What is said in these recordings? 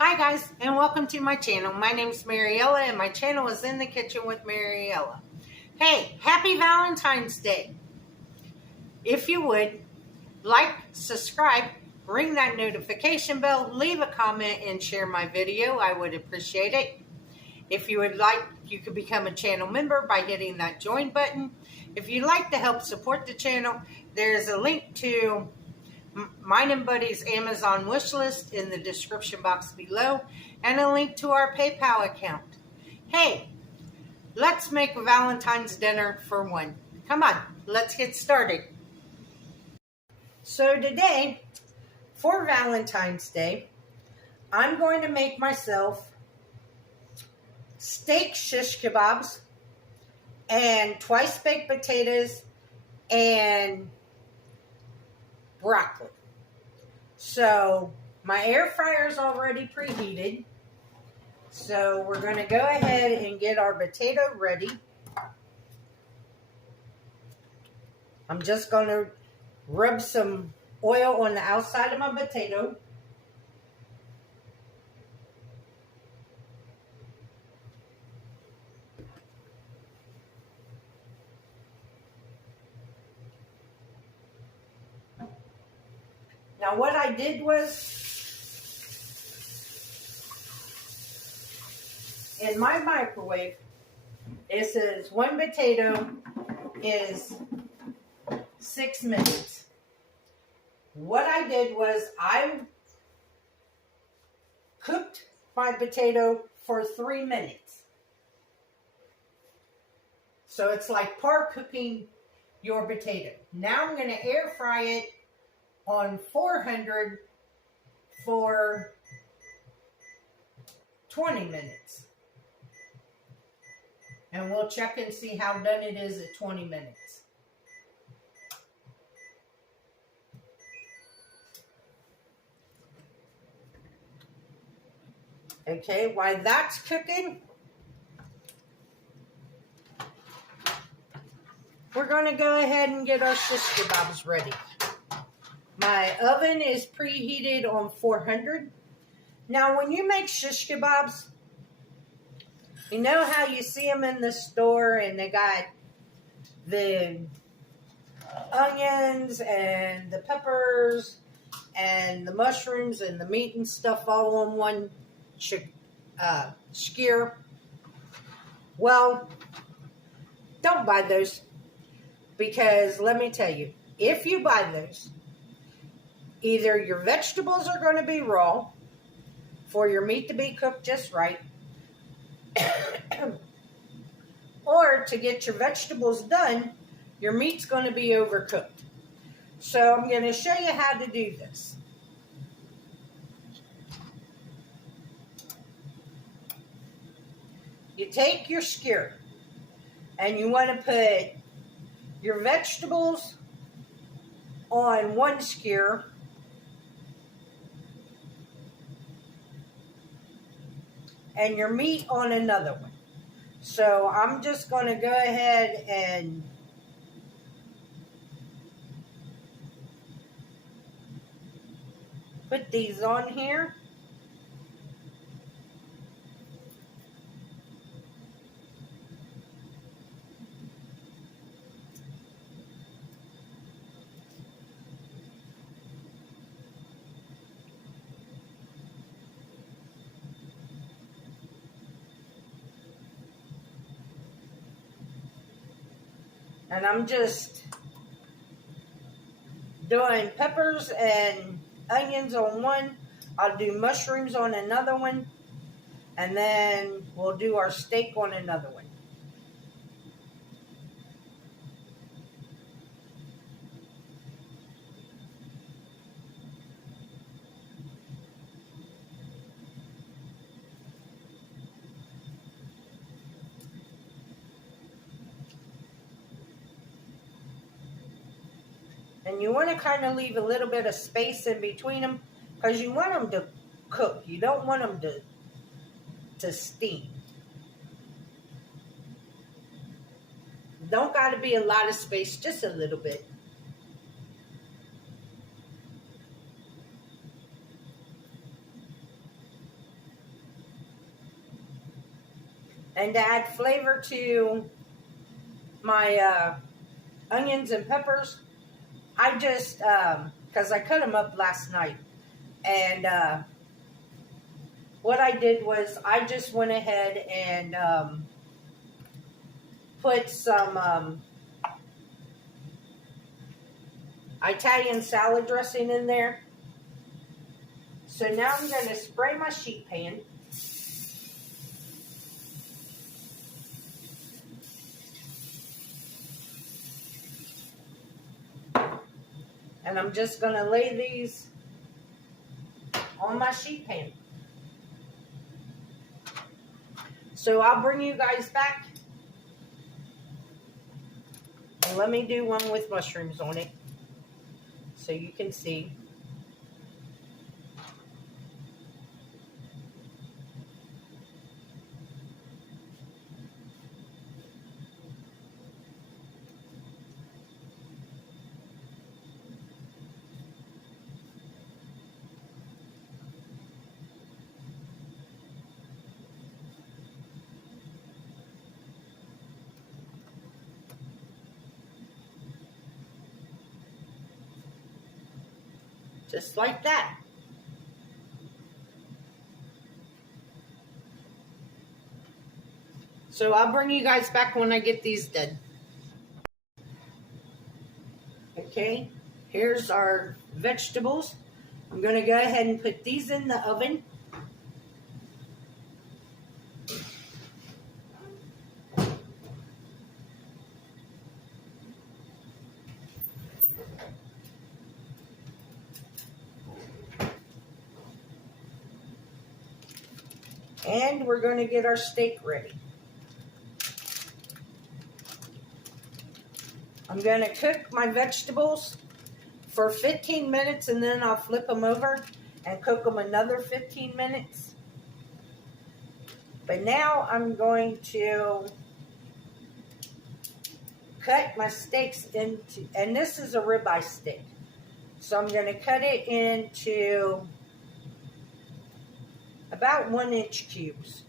Hi guys, and welcome to my channel. My name is Mariella, and my channel is In the Kitchen with Mariella. Hey, happy Valentine's Day. If you would, like, subscribe, ring that notification bell, leave a comment, and share my video. I would appreciate it. If you would like, you could become a channel member by hitting that join button. If you'd like to help support the channel, there's a link to Mine and Buddy's Amazon wish list in the description box below, and a link to our PayPal account. Hey, let's make Valentine's dinner for one. Come on, let's get started. So today, for Valentine's Day, I'm going to make myself steak shish kebabs and twice baked potatoes and broccoli. So my air fryer is already preheated. So we're going to go ahead and get our potato ready. I'm just going to rub some oil on the outside of my potato. Now what I did was, in my microwave, it says one potato is 6 minutes. What I did was I cooked my potato for 3 minutes. So it's like par cooking your potato. Now I'm going to air fry it on 400 for 20 minutes. And we'll check and see how done it is at 20 minutes. Okay, while that's cooking, we're going to go ahead and get our shish kebabs ready. My oven is preheated on 400. Now, when you make shish kebabs, you know how you see them in the store and they got the onions and the peppers and the mushrooms and the meat and stuff all on one skewer? Well, don't buy those, because let me tell you, if you buy those, either your vegetables are going to be raw for your meat to be cooked just right, or to get your vegetables done, your meat's going to be overcooked. So I'm going to show you how to do this. You take your skewer and you want to put your vegetables on one skewer, and your meat on another one. So I'm just going to go ahead and put these on here. And I'm just doing peppers and onions on one. I'll do mushrooms on another one. And then we'll do our steak on another one. And you want to kind of leave a little bit of space in between them, because you want them to cook. You don't want them to steam. Don't got to be a lot of space, just a little bit. And to add flavor to my onions and peppers, I just, because I cut them up last night, and what I did was I just went ahead and put some Italian salad dressing in there. So now I'm going to spray my sheet pan. And I'm just going to lay these on my sheet pan. So I'll bring you guys back. And let me do one with mushrooms on it so you can see. Just like that. So I'll bring you guys back when I get these done. Okay, here's our vegetables. I'm going to go ahead and put these in the oven. And we're going to get our steak ready. I'm going to cook my vegetables for 15 minutes and then I'll flip them over and cook them another 15 minutes. But now I'm going to cut my steaks into, and this is a ribeye steak. So I'm going to cut it into about 1-inch cubes.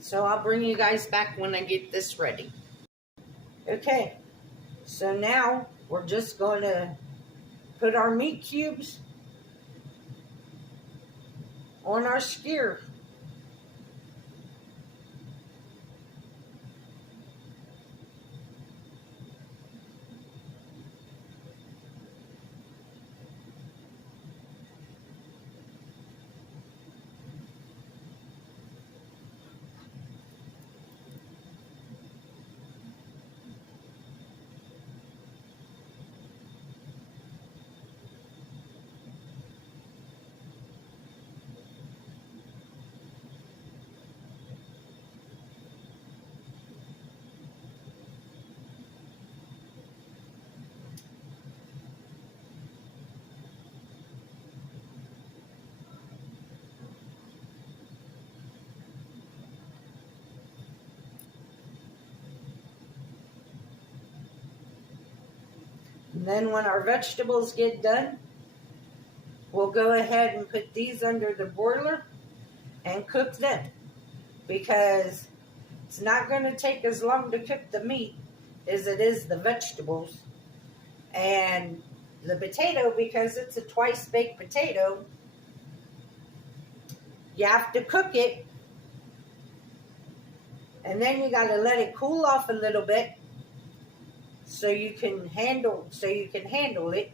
So I'll bring you guys back when I get this ready. Okay, so now we're just going to put our meat cubes on our skewer. And then when our vegetables get done, we'll go ahead and put these under the broiler and cook them, because it's not going to take as long to cook the meat as it is the vegetables. And the potato, because it's a twice baked potato, you have to cook it, and then you got to let it cool off a little bit so you can handle it.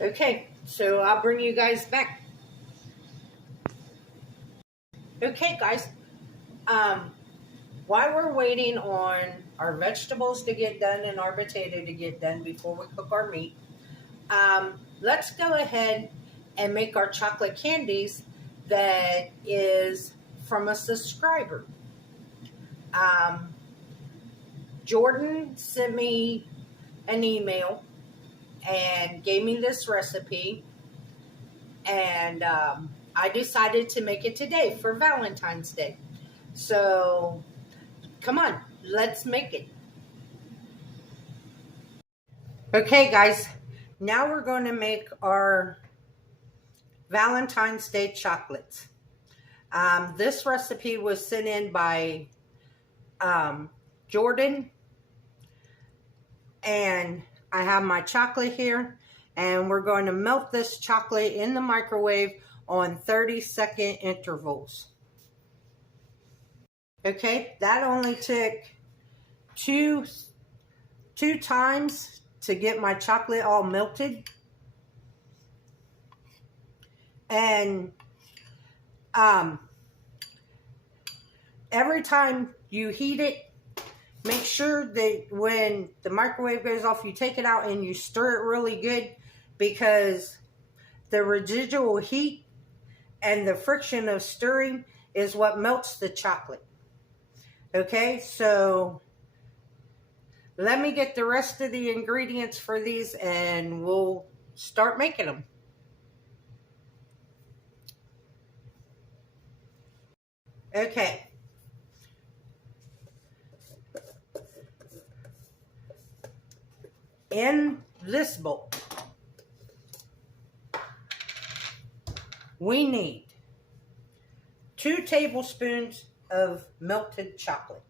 Okay, so I'll bring you guys back. Okay, guys. Um, while we're waiting on our vegetables to get done and our potato to get done before we cook our meat, let's go ahead and make our chocolate candies that is from a subscriber. Um, Jordan sent me an email and gave me this recipe, and I decided to make it today for Valentine's Day. So come on, let's make it. Okay, guys, now we're going to make our Valentine's Day chocolates. This recipe was sent in by Jordan, and I have my chocolate here, and we're going to melt this chocolate in the microwave on 30-second intervals. Okay, that only took two times to get my chocolate all melted. And every time you heat it, make sure that when the microwave goes off, you take it out and you stir it really good, because the residual heat and the friction of stirring is what melts the chocolate. Okay, so let me get the rest of the ingredients for these and we'll start making them. Okay. In this bowl, we need 2 tablespoons of melted chocolate.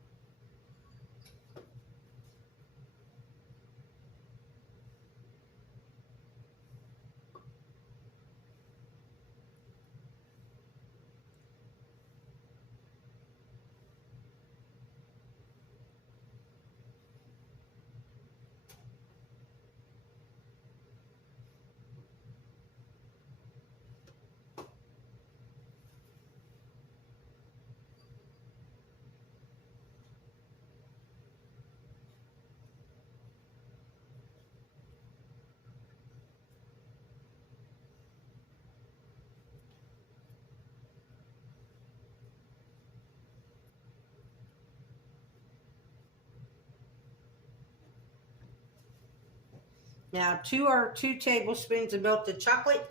Now, to our 2 tablespoons of melted chocolate,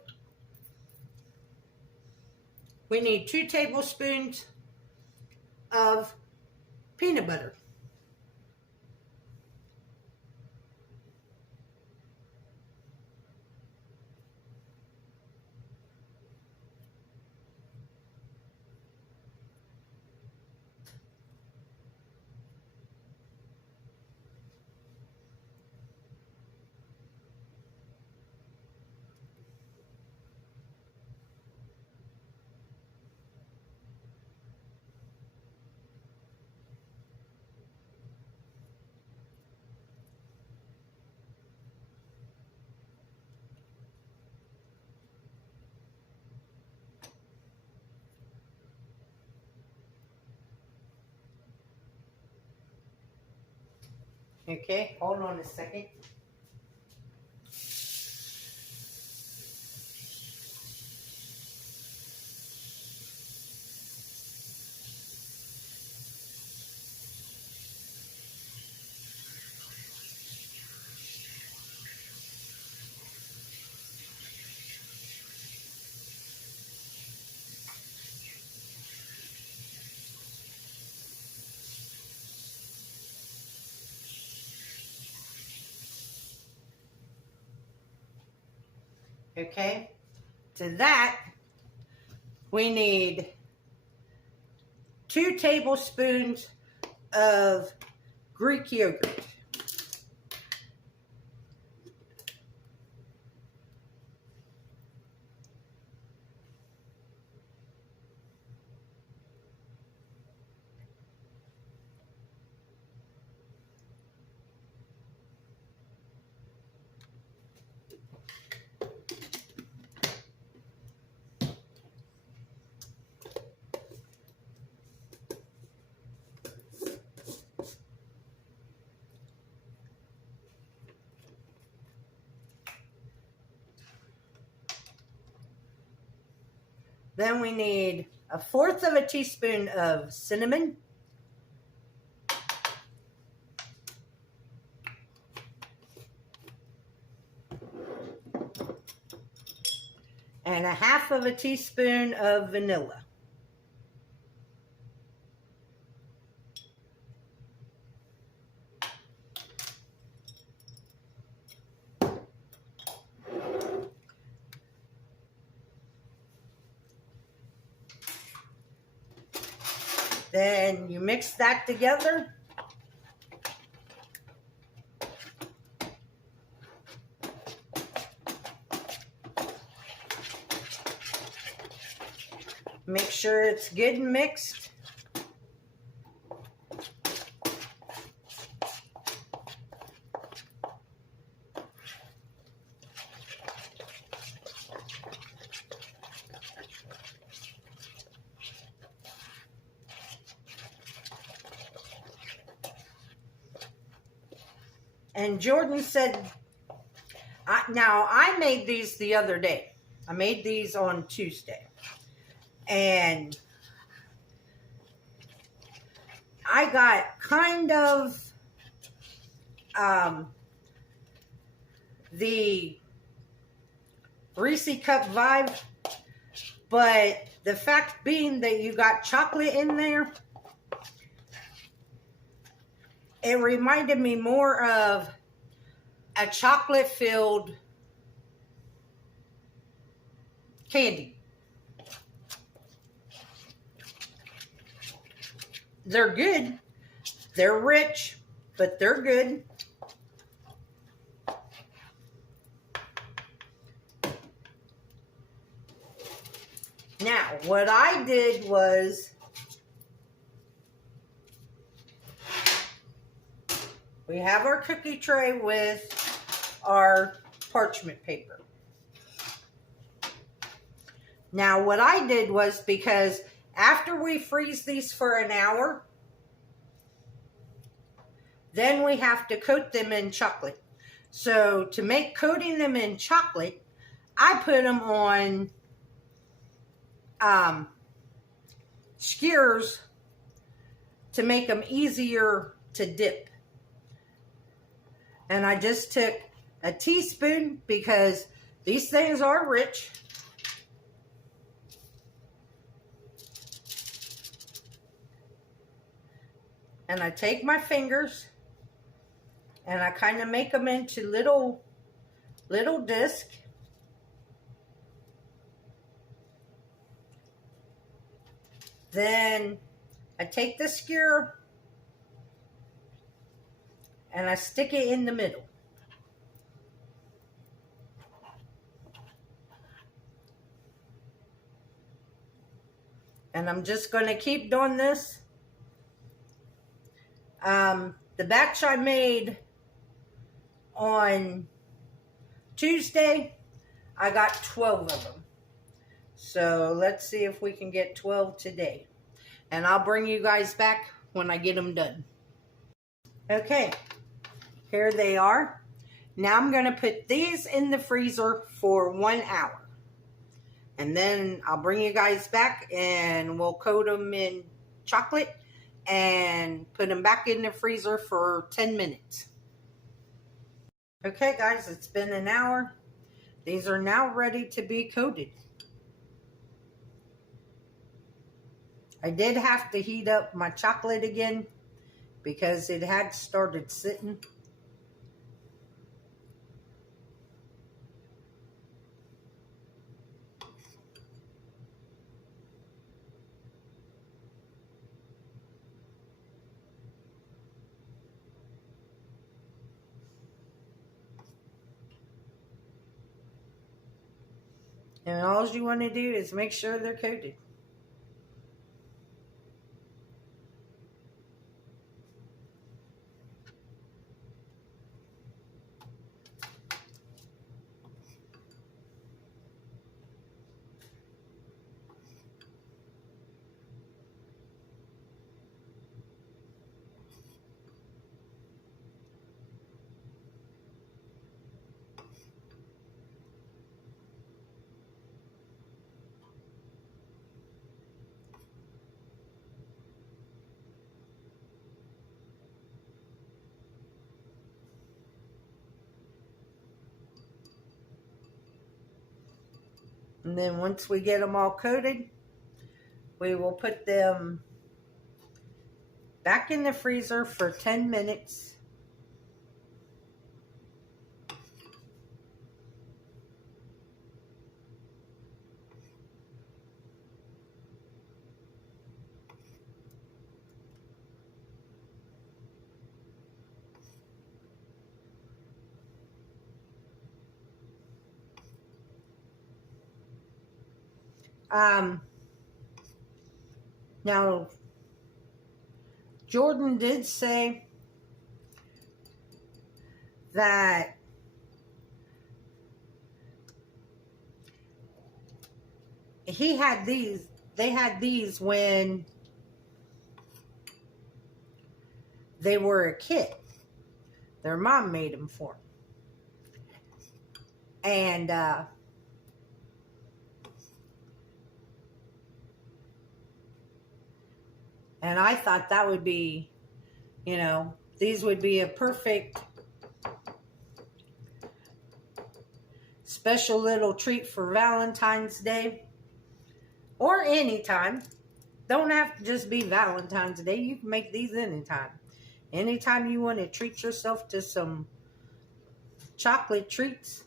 we need 2 tablespoons of peanut butter. Okay, hold on a second. Okay, to that, we need 2 tablespoons of Greek yogurt. Then we need 1/4 of a teaspoon of cinnamon. And 1/2 of a teaspoon of vanilla. Then you mix that together. Make sure it's good and mixed. And Jordan said, now I made these the other day. I made these on Tuesday. And I got kind of the Reese Cup vibe, but the fact being that you got chocolate in there, it reminded me more of a chocolate-filled candy. They're good. They're rich, but they're good. Now, what I did was we have our cookie tray with our parchment paper. Now, what I did was, because after we freeze these for an hour, then we have to coat them in chocolate. So to make coating them in chocolate, I put them on skewers to make them easier to dip. And I just took a teaspoon because these things are rich. And I take my fingers and I kind of make them into little discs. Then I take the skewer and I stick it in the middle. And I'm just going to keep doing this. The batch I made on Tuesday, I got 12 of them. So let's see if we can get 12 today. And I'll bring you guys back when I get them done. Okay, here they are. Now I'm going to put these in the freezer for 1 hour. And then I'll bring you guys back and we'll coat them in chocolate and put them back in the freezer for 10 minutes. Okay guys, it's been an hour. These are now ready to be coated. I did have to heat up my chocolate again because it had started sitting. And all you want to do is make sure they're coated. And then once we get them all coated, we will put them back in the freezer for 10 minutes. Now, Jordan did say that they had these when they were a kid. Their mom made them for them. And I thought that would be, these would be a perfect special little treat for Valentine's Day or anytime. Don't have to just be Valentine's Day. You can make these anytime. Anytime you want to treat yourself to some chocolate treats.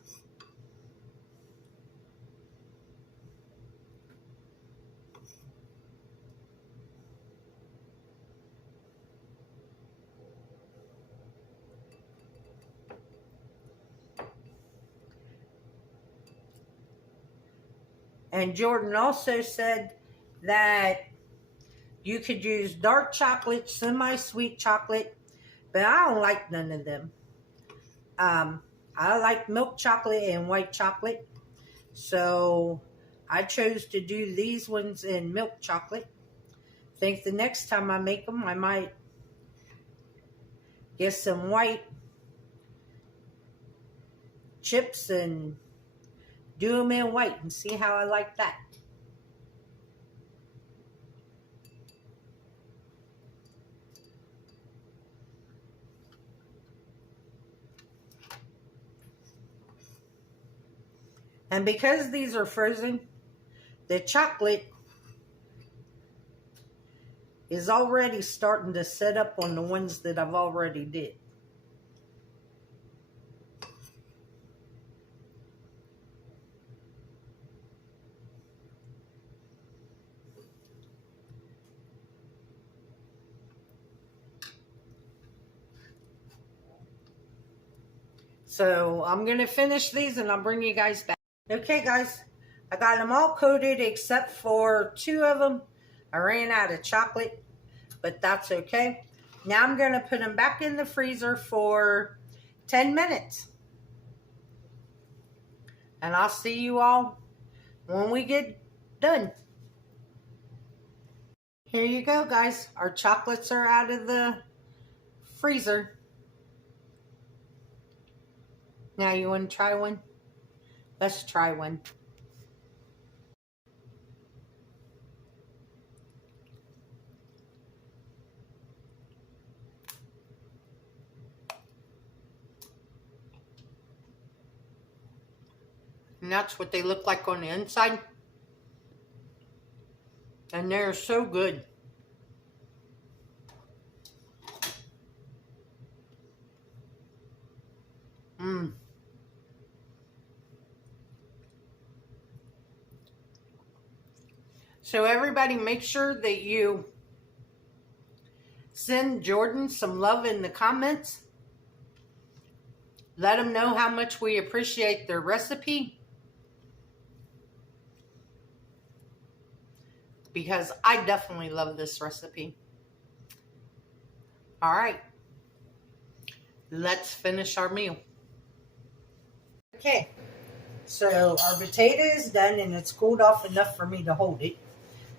And Jordan also said that you could use dark chocolate, semi-sweet chocolate, but I don't like none of them. I like milk chocolate and white chocolate. So I chose to do these ones in milk chocolate. I think the next time I make them, I might get some white chips and do them in white and see how I like that. And because these are frozen, the chocolate is already starting to set up on the ones that I've already did. So I'm going to finish these and I'll bring you guys back. Okay, guys, I got them all coated except for 2 of them. I ran out of chocolate, but that's okay. Now I'm going to put them back in the freezer for 10 minutes. And I'll see you all when we get done. Here you go, guys. Our chocolates are out of the freezer. Now you want to try one? Let's try one. And that's what they look like on the inside. And they're so good. So everybody, make sure that you send Jordan some love in the comments. Let him know how much we appreciate their recipe. Because I definitely love this recipe. All right. Let's finish our meal. Okay. So our potato is done and it's cooled off enough for me to hold it.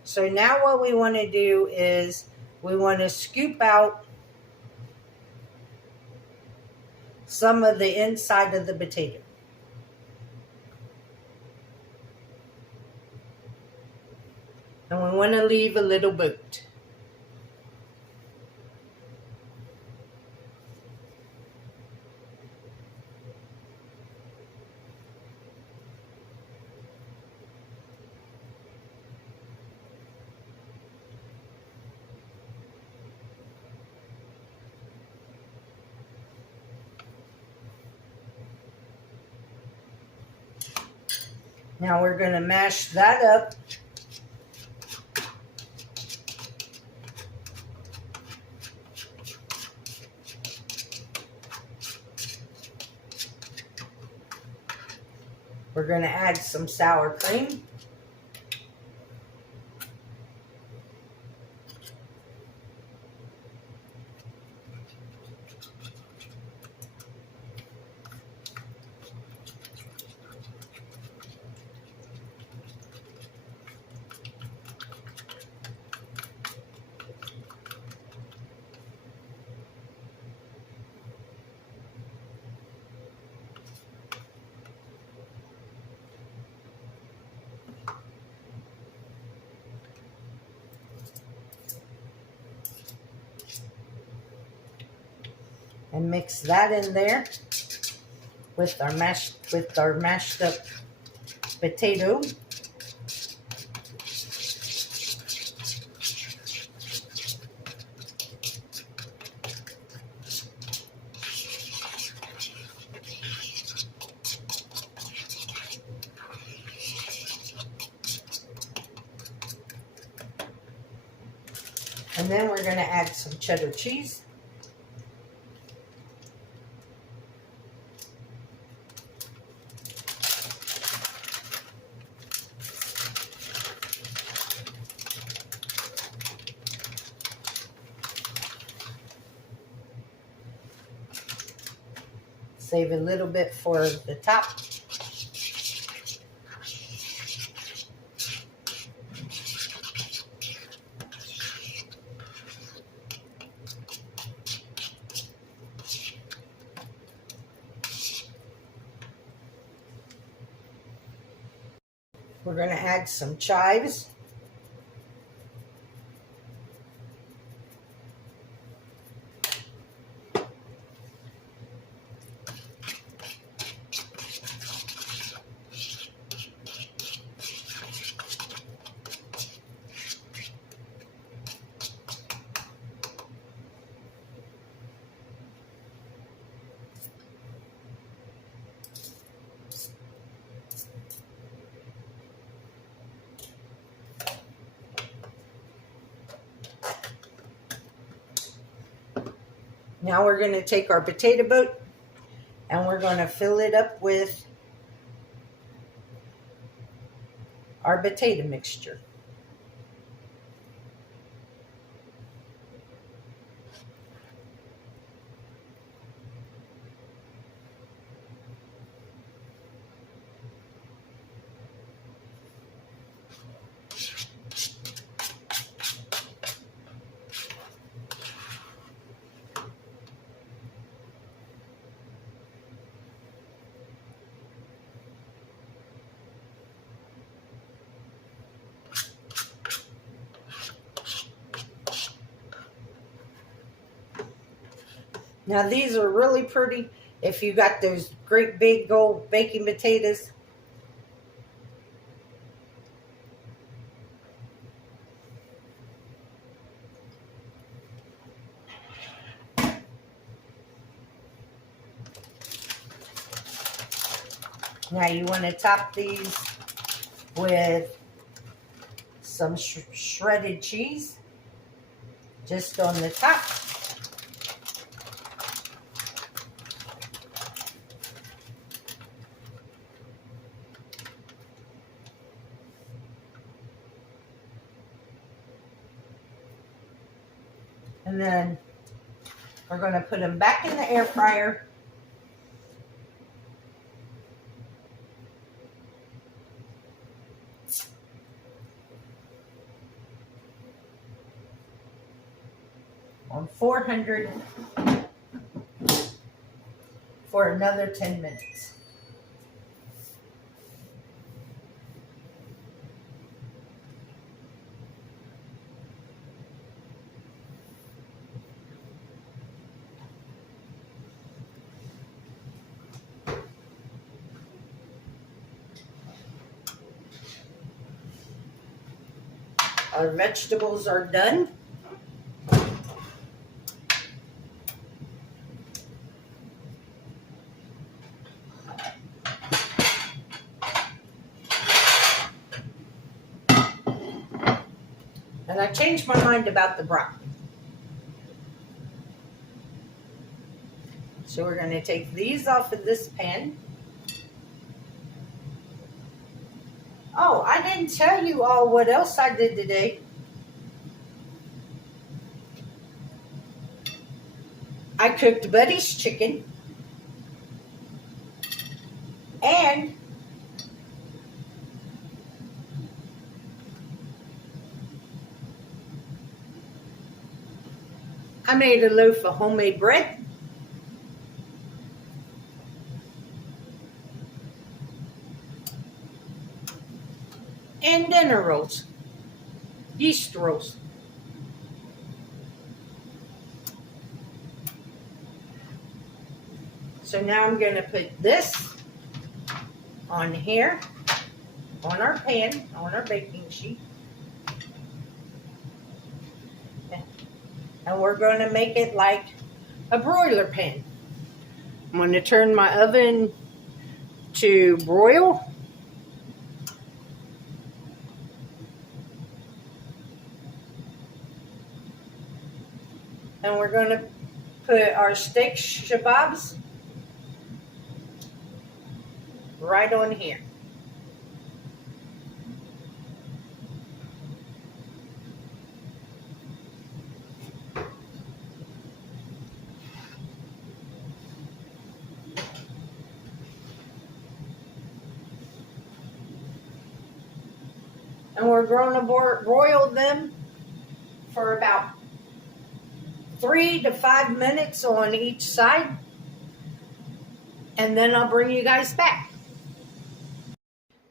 So now what we want to do is we want to scoop out some of the inside of the potato. And we want to leave a little boat. Now we're going to mash that up. We're going to add some sour cream. And mix that in there with our mashed up potato. And then we're going to add some cheddar cheese. Save a little bit for the top. We're going to add some chives. Now we're going to take our potato boat and we're going to fill it up with our potato mixture. Now these are really pretty if you got those great big old baking potatoes. Now you want to top these with some shredded cheese just on the top. And then we're going to put them back in the air fryer. On 400 for another 10 minutes. Our vegetables are done. And I changed my mind about the broccoli. So we're going to take these off of this pan. Oh, I didn't tell you all what else I did today. I cooked Buddy's chicken. And I made a loaf of homemade bread. And dinner rolls. Yeast rolls. So now I'm going to put this on here, on our pan, on our baking sheet. And we're going to make it like a broiler pan. I'm going to turn my oven to broil. And we're going to put our steak shababs right on here. And we're going to broil them for about 3 to 5 minutes on each side. And then I'll bring you guys back.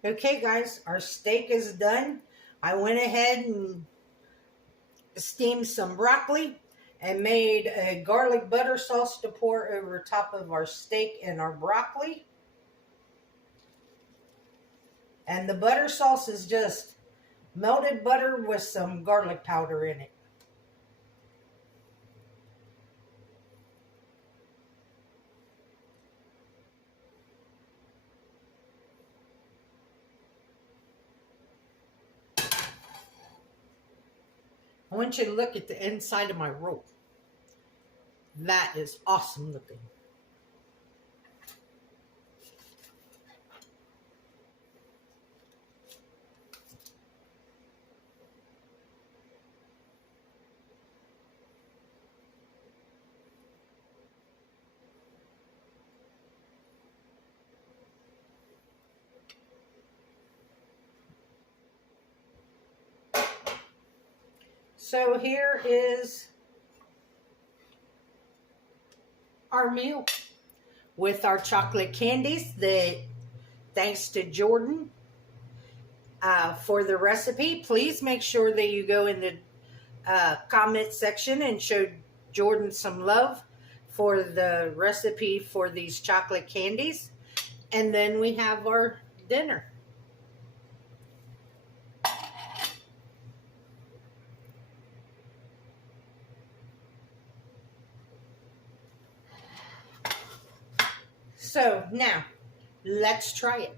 Okay guys, our steak is done. I went ahead and steamed some broccoli and made a garlic butter sauce to pour over top of our steak and our broccoli. And the butter sauce is just melted butter with some garlic powder in it. I want you to look at the inside of my roll. That is awesome looking. So here is our meal with our chocolate candies that, thanks to Jordan for the recipe. Please make sure that you go in the comment section and show Jordan some love for the recipe for these chocolate candies. And then we have our dinner. So now, let's try it.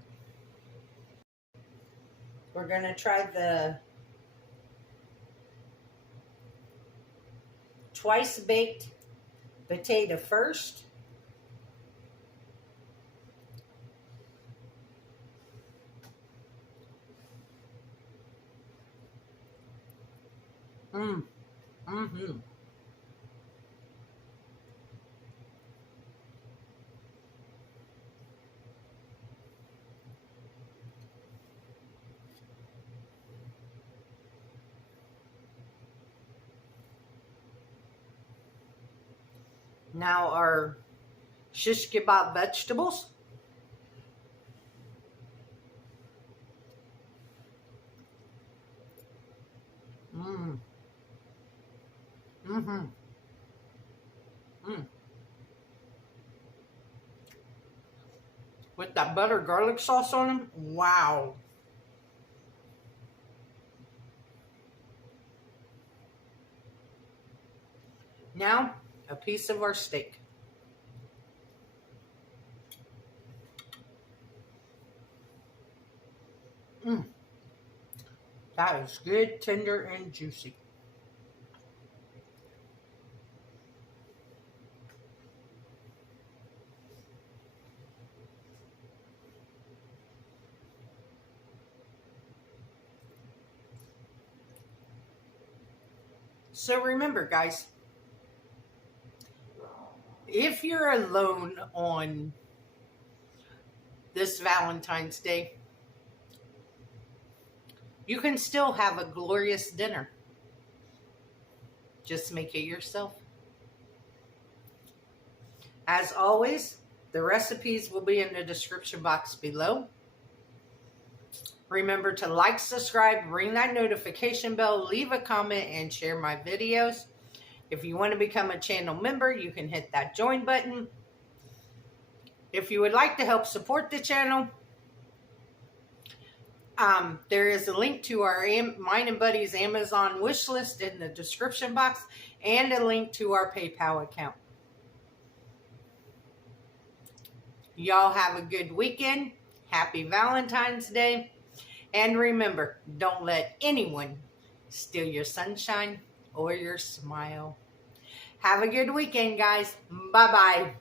We're going to try the twice baked potato first. Mm-hmm. Now our shish kebab vegetables. Mm-hmm. With that butter garlic sauce on them. Wow. Now, a piece of our steak. That is good, tender, and juicy. So remember, guys, if you're alone on this Valentine's Day, you can still have a glorious dinner. Just make it yourself. As always, the recipes will be in the description box below. Remember to like, subscribe, ring that notification bell, leave a comment, and share my videos. If you want to become a channel member, you can hit that join button. If you would like to help support the channel, there is a link to our mine and Buddy's Amazon wish list in the description box and a link to our PayPal account. Y'all have a good weekend. Happy Valentine's Day. And remember, don't let anyone steal your sunshine or your smile. Have a good weekend, guys. Bye-bye.